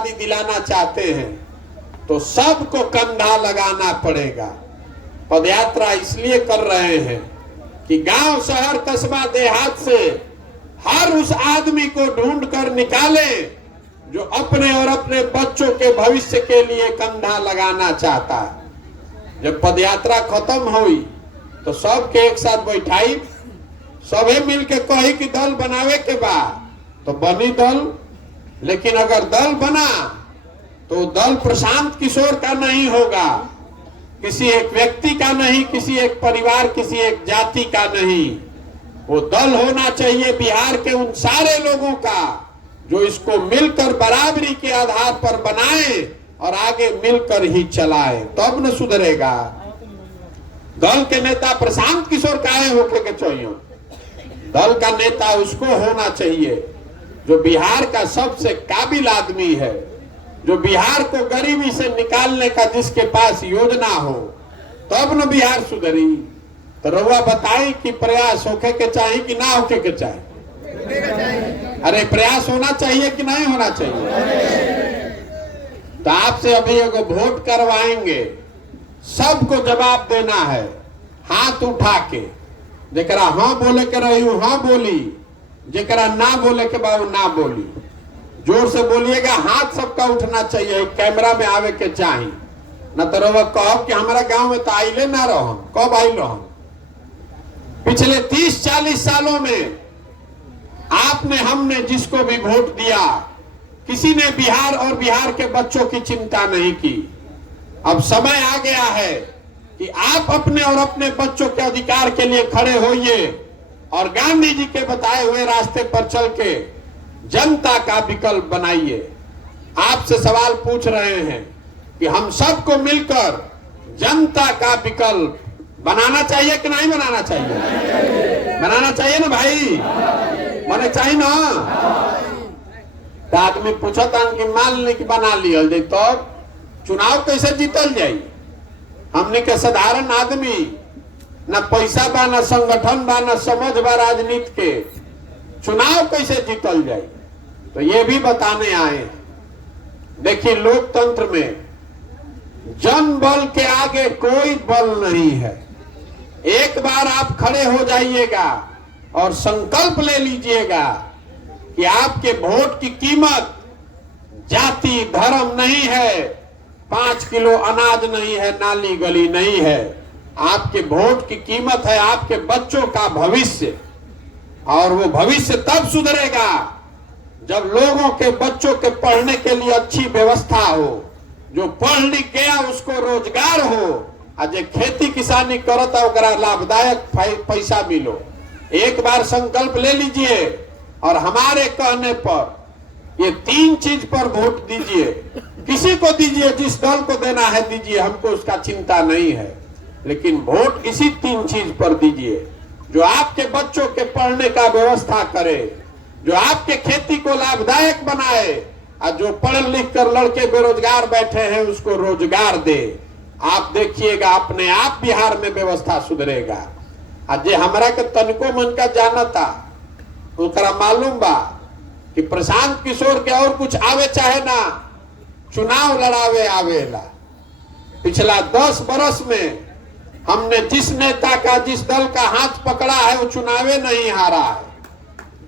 आज़ादी दिलाना चाहते हैं तो सबको कंधा लगाना पड़ेगा। पदयात्रा इसलिए कर रहे हैं कि गांव, शहर, कस्बा, देहात से हर उस आदमी को ढूंढ कर निकाले जो अपने और अपने बच्चों के भविष्य के लिए कंधा लगाना चाहता है। जब पदयात्रा खत्म हुई तो सबके एक साथ बैठाई, सभी मिलके कही कि दल बनावे के बाद तो बनी दल। लेकिन अगर दल बना तो दल प्रशांत किशोर का नहीं होगा, किसी एक व्यक्ति का नहीं, किसी एक परिवार, किसी एक जाति का नहीं। वो दल होना चाहिए बिहार के उन सारे लोगों का जो इसको मिलकर बराबरी के आधार पर बनाए और आगे मिलकर ही चलाए, तब न सुधरेगा। दल के नेता प्रशांत किशोर काहे होके के चाहिए? दल का नेता उसको होना चाहिए जो बिहार का सबसे काबिल आदमी है, जो बिहार को गरीबी से निकालने का जिसके पास योजना हो, तब न बिहार सुधरी। तो रउआ बताई कि प्रयास होके के चाहिए कि ना होके के चाहिए? अरे प्रयास होना चाहिए कि नहीं होना चाहिए? तो आपसे अभी एगो वोट करवाएंगे, सबको जवाब देना है हाथ उठा के। जेकरा हाँ बोले के रही हाँ बोली, जेकरा ना बोले के बाद ना बोली। जोर से बोलिएगा, हाथ सबका उठना चाहिए, कैमरा में आवे के चाहिए। न तो रउआ कहो कि हमारा गांव में तो आइले ना रहो। कब आइल रहो? पिछले 30-40 सालों में आपने, हमने जिसको भी वोट दिया, किसी ने बिहार और बिहार के बच्चों की चिंता नहीं की। अब समय आ गया है कि आप अपने और अपने बच्चों के अधिकार के लिए खड़े होइए और गांधी जी के बताए हुए रास्ते पर चल के जनता का विकल्प बनाइए। आपसे सवाल पूछ रहे हैं कि हम सबको मिलकर जनता का विकल्प बनाना चाहिए कि नहीं बनाना चाहिए? बनाना चाहिए ना भाई? माने चाहिए ना? तो आदमी पूछता कि मान ली कि बना लिया जाए तो चुनाव कैसे जीतल जाये? हमने के साधारण आदमी, न पैसा बा, न संगठन बा, न समझ बा राजनीति के, चुनाव कैसे जीतल जाए? तो ये भी बताने आए। देखिए, लोकतंत्र में जन बल के आगे कोई बल नहीं है। एक बार आप खड़े हो जाइएगा और संकल्प ले लीजिएगा कि आपके वोट की कीमत जाति, धर्म नहीं है, 5 किलो अनाज नहीं है, नाली गली नहीं है। आपके वोट की कीमत है आपके बच्चों का भविष्य। और वो भविष्य तब सुधरेगा जब लोगों के बच्चों के पढ़ने के लिए अच्छी व्यवस्था हो, जो पढ़ लिख गया उसको रोजगार हो, आज खेती किसानी करता ओकरा लाभदायक पैसा मिलो। एक बार संकल्प ले लीजिए और हमारे कहने पर ये 3 चीज पर वोट दीजिए। किसी को दीजिए, जिस दल को देना है दीजिए, हमको उसका चिंता नहीं है, लेकिन वोट इसी 3 चीज पर दीजिए जो आपके बच्चों के पढ़ने का व्यवस्था करे, जो आपके खेती को लाभदायक बनाए, और जो पढ़ लिख कर लड़के बेरोजगार बैठे हैं उसको रोजगार दे। आप देखिएगा अपने आप बिहार में व्यवस्था सुधरेगा। आज जे हमरा के तनिको मन का जानता ओकरा मालूम बा कि प्रशांत किशोर के और कुछ आवे चाहे ना, चुनाव लड़ावे आवेला। पिछला 10 बरस में हमने जिस नेता का, जिस दल का हाथ पकड़ा है वो चुनावे नहीं हारा है।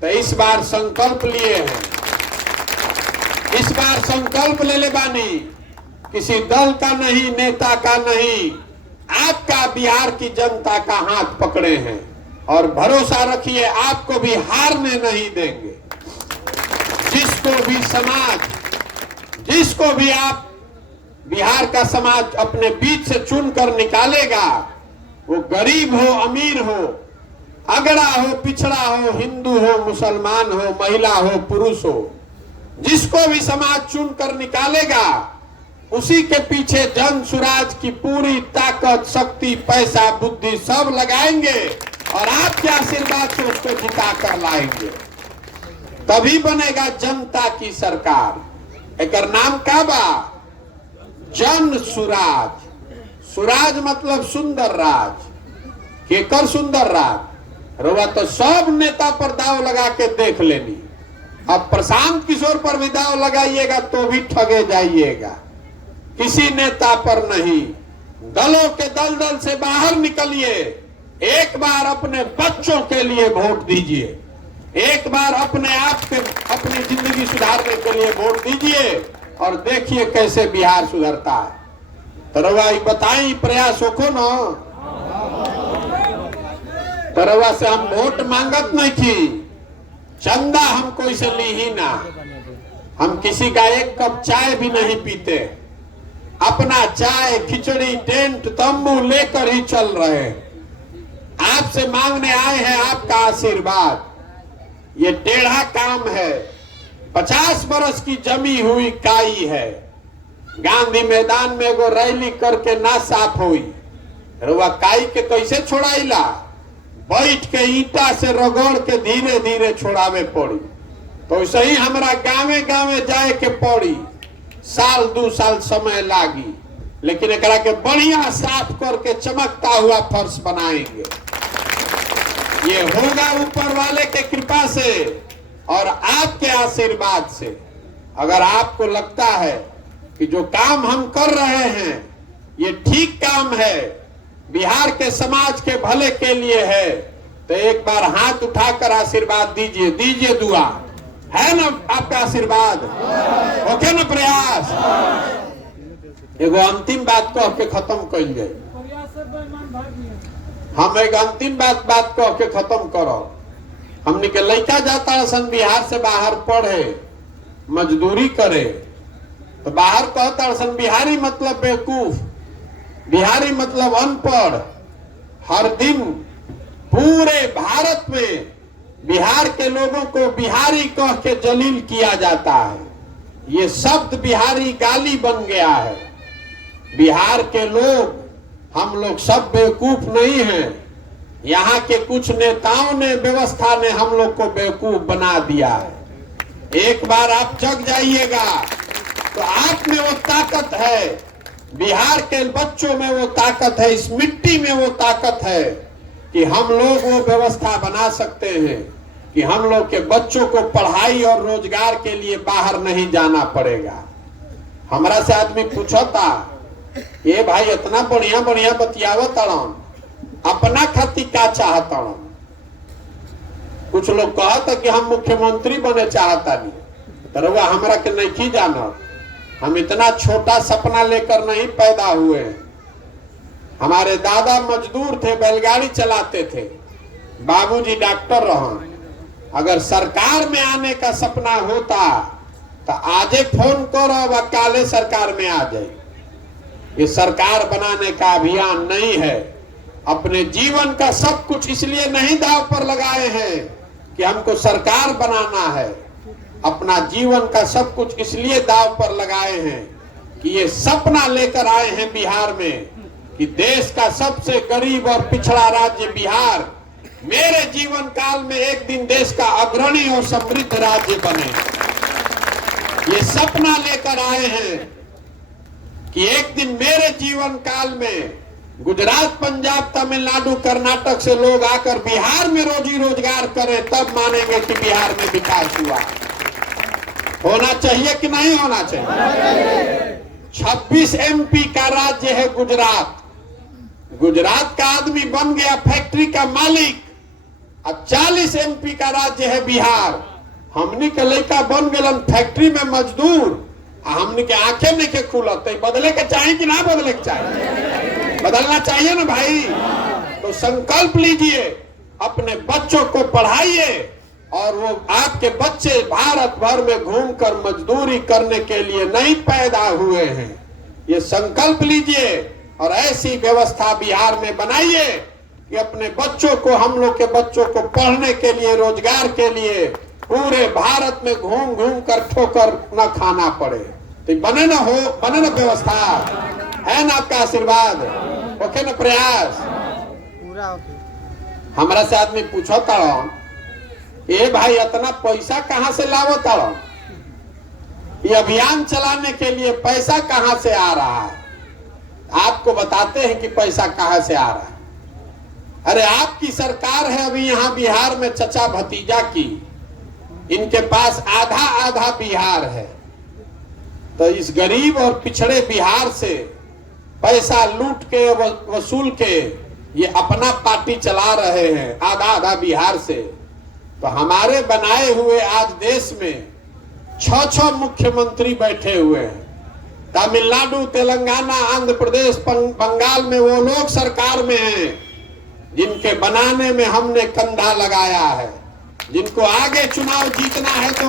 तो इस बार संकल्प लिए हैं, इस बार संकल्प ले ले बानी, किसी दल का नहीं, नेता का नहीं, आपका बिहार की जनता का हाथ पकड़े हैं और भरोसा रखिए आपको भी हारने नहीं देंगे। जिसको भी समाज, जिसको भी आप बिहार का समाज अपने बीच से चुनकर निकालेगा, वो गरीब हो, अमीर हो, अगड़ा हो, पिछड़ा हो, हिंदू हो, मुसलमान हो, महिला हो, पुरुष हो, जिसको भी समाज चुनकर निकालेगा उसी के पीछे जन सुराज की पूरी ताकत, शक्ति, पैसा, बुद्धि सब लगाएंगे और आपके आशीर्वाद से उसको जिता कर लाएंगे। तभी बनेगा जनता की सरकार। एक नाम का बा जन सुराज। सुराज मतलब सुंदर राज। केकर सुंदर राज? रउआ तो सब नेता पर दाव लगा के देख लेनी। अब प्रशांत किशोर पर भी दाव लगाइएगा तो भी ठगे जाइएगा, किसी नेता पर नहीं। दलों के दलदल से बाहर निकलिए, एक बार अपने बच्चों के लिए वोट दीजिए, एक बार अपने आप के अपनी जिंदगी सुधारने के लिए वोट दीजिए और देखिए कैसे बिहार सुधरता है। तरवा बताई प्रयास होको ना, तरवा से हम वोट मांगत नहीं की, चंदा हम कोई से ली ही ना, हम किसी का एक कप चाय भी नहीं पीते, अपना चाय खिचड़ी टेंट तंबू लेकर ही चल रहे। आपसे मांगने आए हैं आपका आशीर्वाद। ये टेढ़ा काम है, 50 बरस की जमी हुई काई है। गांधी मैदान में एगो रैली करके ना साफ हुई, रुआ काई के कैसे छोड़ाइला, बैठ के ईटा से रगड़ के धीरे धीरे छोड़ावे पड़ी। तो ऐसे ही हमारा गावे गावे जाए के पड़ी, साल 2 साल समय लागी, लेकिन एकरा के बढ़िया साफ करके चमकता हुआ फर्श बनाएंगे। ये होगा ऊपर वाले के कृपा से और आपके आशीर्वाद से। अगर आपको लगता है कि जो काम हम कर रहे हैं ये ठीक काम है, बिहार के समाज के भले के लिए है, तो एक बार हाथ उठाकर आशीर्वाद दीजिए, दीजिए दुआ। है ना आपका आशीर्वाद? ओके ना प्रयास? एगो अंतिम बात कह के खत्म कर जाए, हम एक अंतिम बात कह के खत्म करो। हमने के लड़का जाता सन बिहार से बाहर पढ़े मजदूरी करे, तो बाहर कहता सन बिहारी मतलब बेवकूफ, बिहारी मतलब अनपढ़। हर दिन पूरे भारत में बिहार के लोगों को बिहारी कह के जलील किया जाता है। ये शब्द बिहारी गाली बन गया है। बिहार के लोग, हम लोग सब बेवकूफ नहीं हैं। यहाँ के कुछ नेताओं ने, व्यवस्था ने हम लोग को बेवकूफ बना दिया है। एक बार आप जग जाइएगा तो आप में वो ताकत है, बिहार के बच्चों में वो ताकत है, इस मिट्टी में वो ताकत है कि हम लोग वो व्यवस्था बना सकते हैं कि हम लोग के बच्चों को पढ़ाई और रोजगार के लिए बाहर नहीं जाना पड़ेगा। हमरा से आदमी पूछता, ये भाई इतना बढ़िया बढ़िया बतियावत तड़न, अपना खातिर क्या चाहता? कुछ लोग कहता कि हम मुख्यमंत्री बने चाहता नहीं, तरवा हमरा के नहीं जाना। हम इतना छोटा सपना लेकर नहीं पैदा हुए। हमारे दादा मजदूर थे, बैलगाड़ी चलाते थे, बाबूजी डॉक्टर रहे। अगर सरकार में आने का सपना होता तो आजे फोन करो व काले सरकार में आ जाए। ये सरकार बनाने का अभियान नहीं है। अपने जीवन का सब कुछ इसलिए नहीं दांव पर लगाए हैं कि हमको सरकार बनाना है। अपना जीवन का सब कुछ इसलिए दांव पर लगाए हैं कि ये सपना लेकर आए हैं बिहार में कि देश का सबसे गरीब और पिछड़ा राज्य बिहार मेरे जीवन काल में एक दिन देश का अग्रणी और समृद्ध राज्य बने। ये सपना लेकर आए हैं कि एक दिन मेरे जीवन काल में गुजरात, पंजाब, तमिलनाडु, कर्नाटक से लोग आकर बिहार में रोजी रोजगार करें, तब मानेंगे कि बिहार में विकास हुआ। होना चाहिए कि नहीं होना चाहिए? 26 MP का राज्य है गुजरात। गुजरात का आदमी बन गया फैक्ट्री का मालिक। अब 40 MP का राज्य है बिहार। हमने के लड़का बन गए फैक्ट्री में मजदूर। हमने के आंखें नहीं के खुलत, बदले के चाहिए कि ना बदले के चाहिए? बदलना चाहिए ना भाई। तो संकल्प लीजिए, अपने बच्चों को पढ़ाइए और वो आपके बच्चे भारत भर में घूमकर मजदूरी करने के लिए नहीं पैदा हुए हैं। ये संकल्प लीजिए और ऐसी व्यवस्था बिहार में बनाइए कि अपने बच्चों को, हम लोग के बच्चों को पढ़ने के लिए, रोजगार के लिए पूरे भारत में घूम घूम कर ठोकर न खाना पड़े। तो बने ना हो, बने ना व्यवस्था, है ना आपका आशीर्वाद? ओके ना प्रयास? हमरा से आदमी पूछो ताड़न, ए भाई इतना पैसा कहां से लावो ताड़न? ये अभियान चलाने के लिए पैसा कहां से आ रहा है? आपको बताते हैं कि पैसा कहां से आ रहा है। अरे आपकी सरकार है अभी यहाँ बिहार में, चचा भतीजा की। इनके पास आधा आधा बिहार है। तो इस गरीब और पिछड़े बिहार से पैसा लूट के वसूल के ये अपना पार्टी चला रहे हैं, आधा आधा बिहार से। तो हमारे बनाए हुए आज देश में 6 मुख्यमंत्री बैठे हुए हैं। तमिलनाडु, तेलंगाना, आंध्र प्रदेश, बंगाल में वो लोग सरकार में हैं जिनके बनाने में हमने कंधा लगाया है। जिनको आगे चुनाव जीतना है तो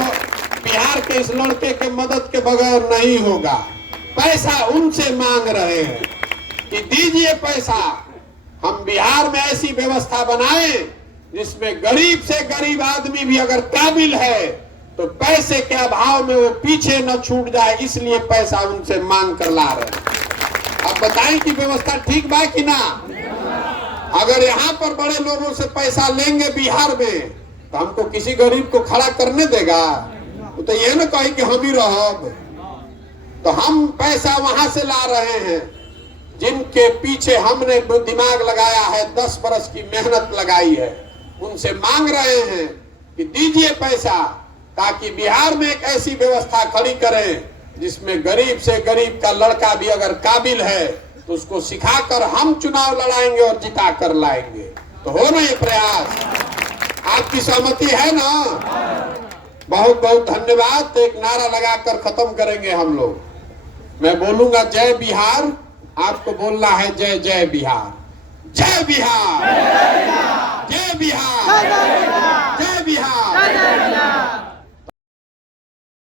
बिहार के इस लड़के के मदद के बगैर नहीं होगा। पैसा उनसे मांग रहे हैं कि दीजिए पैसा। हम बिहार में ऐसी व्यवस्था बनाएं जिसमें गरीब से गरीब आदमी भी अगर काबिल है तो पैसे के अभाव में वो पीछे न छूट जाए, इसलिए पैसा उनसे मांग कर ला रहे हैं। अब बताएं कि व्यवस्था ठीक बा कि ना? अगर यहाँ पर बड़े लोगों से पैसा लेंगे बिहार में तो हमको किसी गरीब को खड़ा करने देगा? तो ये ना कहे कि हम ही रहोग। तो हम पैसा वहां से ला रहे हैं जिनके पीछे हमने दिमाग लगाया है, 10 बरस की मेहनत लगाई है, उनसे मांग रहे हैं कि दीजिए पैसा, ताकि बिहार में एक ऐसी व्यवस्था खड़ी करें जिसमें गरीब से गरीब का लड़का भी अगर काबिल है तो उसको सिखाकर हम चुनाव लड़ाएंगे और जिता कर लाएंगे। तो हो ना ये प्रयास? आपकी सहमति है ना? बहुत बहुत धन्यवाद। एक नारा लगाकर खत्म करेंगे हम लोग। मैं बोलूंगा जय बिहार, आपको बोलना है जय जय बिहार। जय बिहार, जय बिहार, जय बिहार।